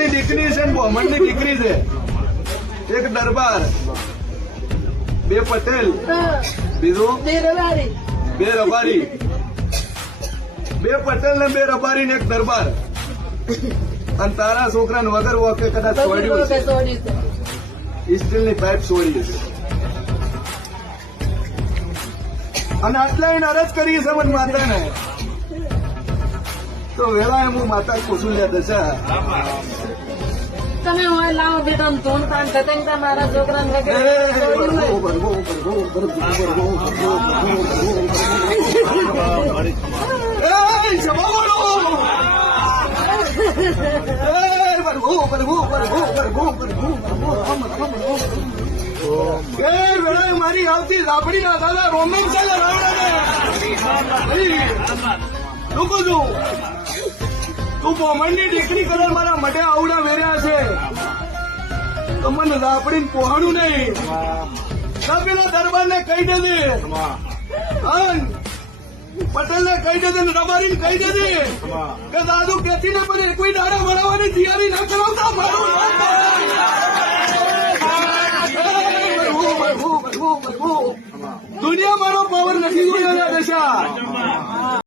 ની દીકરી છે ને બ્રાહ્મણ ની દીકરી છે. એક દરબાર, બે પટેલ, બીજું બે રબારી. બે પટેલ ને બે રબારી ને એક દરબાર. અને તારા છોકરાને વગર વખતે કદાચ છોડ્યું છે. સ્ટીલની પાઇપ છોડી છે. અને આટલા એને અરજ કરી છે મને માતાને. તો વેળા હું માતા પૂછું લે દશા તમે હોય લાવો બેટા ધોન કામ કતંગ મારા છોકરાને વગર મારી આવતી લાપડી ના દાદા રોમેન્સ લોકો છું તું બ્રાહ્મણની દીકરી કરે મારા મઢે આવડા વેર્યા છે તો મને લાપડીને પોહાણું નહીં. પેલા દરબારને કહી દેજે, પટેલ ને કહી દેજે, રબારીને કહી દેજે કે દાદુ કેથી ને પણ કોઈ દાડા વળાવવાની તૈયારી ના કરાવતા. મારું દુનિયા મારો પાવર નથી જોઈ રહ્યા દશા.